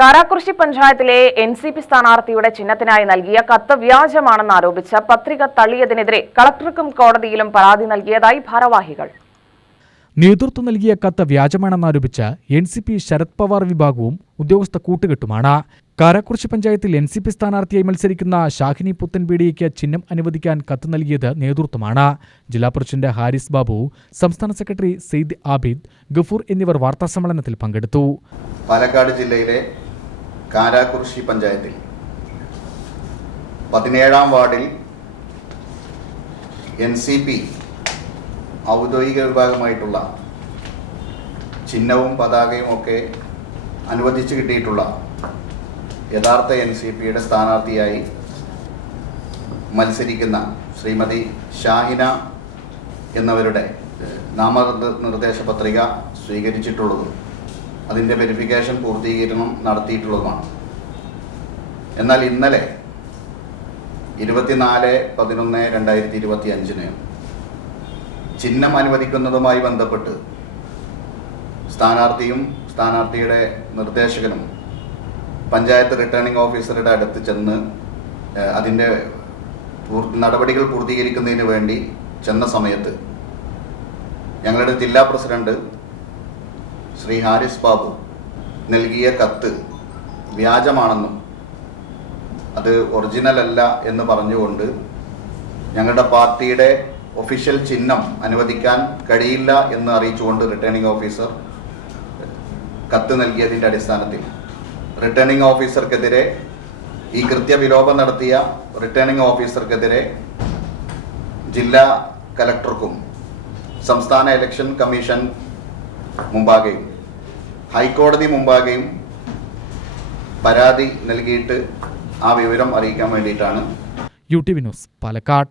കാരാക്കുറിശി പഞ്ചായത്തിലെ N C P സ്ഥാനാർത്ഥിയുടെ ചിഹ്നത്തിനായി നൽകിയ കത്ത് വ്യാജമാണെന്ന് ആരോപിച്ച് പത്രിക തള്ളിയതിനെതിരെ കളക്ടർക്കും കോടതിയിലും പരാതി നൽകിയതായി ഭാരവാഹികൾ. നേതൃത്വം നൽകിയ കത്ത് വ്യാജമാണെന്നാരോപിച്ച് N C P Sharad Pawar വിഭാഗവും ഉദ്യോഗസ്ഥ കൂട്ടുകെട്ടുമാണ്. കാരാക്കുറിശി പഞ്ചായത്തിൽ എൻ സി പി സ്ഥാനാർത്ഥിയായി മത്സരിക്കുന്ന ഷാഹിനി പുത്തൻപീടിയയ്ക്ക് ചിഹ്നം അനുവദിക്കാൻ കത്ത് നൽകിയത് നേതൃത്വമാണ്. ജില്ലാ പ്രസിഡന്റ് ഹാരിസ് ബാബു സംസ്ഥാന സെക്രട്ടറി സെയ്ദ് ആബിദ് ഗഫൂർ എന്നിവർ വാർത്താസമ്മേളനത്തിൽ പങ്കെടുത്തു. പാലക്കാട് ജില്ലയിലെ കാരാക്കുറിശി പഞ്ചായത്തിൽ. പതിനേഴാം വാർഡിൽ എൻ സി പി ഔദ്യോഗിക വിഭാഗമായിട്ടുള്ള ചിഹ്നവും പതാകയും ഒക്കെ അനുവദിച്ചു കിട്ടിയിട്ടുള്ള യഥാർത്ഥ എൻ സി പിയുടെ സ്ഥാനാർത്ഥിയായി മത്സരിക്കുന്ന ശ്രീമതി ഷാഹിന എന്നവരുടെ നാമനിർദ്ദേശ പത്രിക സ്വീകരിച്ചിട്ടുള്ളതും അതിന്റെ വെരിഫിക്കേഷൻ പൂർത്തീകരണം നടത്തിയിട്ടുള്ളതുമാണ്. എന്നാൽ ഇന്നലെ ഇരുപത്തിനാല് പതിനൊന്ന് രണ്ടായിരത്തി ഇരുപത്തി അഞ്ചിന് ചിഹ്നം അനുവദിക്കുന്നതുമായി ബന്ധപ്പെട്ട് സ്ഥാനാർത്ഥിയും സ്ഥാനാർത്ഥിയുടെ നിർദ്ദേശകനും പഞ്ചായത്ത് റിട്ടേണിംഗ് ഓഫീസറുടെ അടുത്ത് ചെന്ന് അതിന്റെ നടപടികൾ പൂർത്തീകരിക്കുന്നതിന് വേണ്ടി ചെന്ന സമയത്ത് ഞങ്ങളുടെ ജില്ലാ പ്രസിഡന്റ് ശ്രീ ഹാരിസ് ബാബു നൽകിയ കത്ത് വ്യാജമാണെന്നും അത് ഒറിജിനൽ അല്ല എന്ന് പറഞ്ഞുകൊണ്ട് ഞങ്ങളുടെ പാർട്ടിയുടെ ഒഫീഷ്യൽ ചിഹ്നം അനുവദിക്കാൻ കഴിയില്ല എന്ന് അറിയിച്ചുകൊണ്ട് റിട്ടേണിംഗ് ഓഫീസർ കത്ത് നൽകിയതിന്റെ അടിസ്ഥാനത്തിൽ റിട്ടേണിംഗ് ഓഫീസർക്കെതിരെ ഈ കൃത്യവിലോപം നടത്തിയ റിട്ടേണിംഗ് ഓഫീസർക്കെതിരെ ജില്ലാ കലക്ടർക്കും സംസ്ഥാന ഇലക്ഷൻ കമ്മീഷൻ മുമ്പാകെയും ഹൈക്കോടതി മുമ്പാകെയും പരാതി നൽകിയിട്ട് ആ വിവരം അറിയിക്കാൻ വേണ്ടിയിട്ടാണ്. U T V news Palakkad.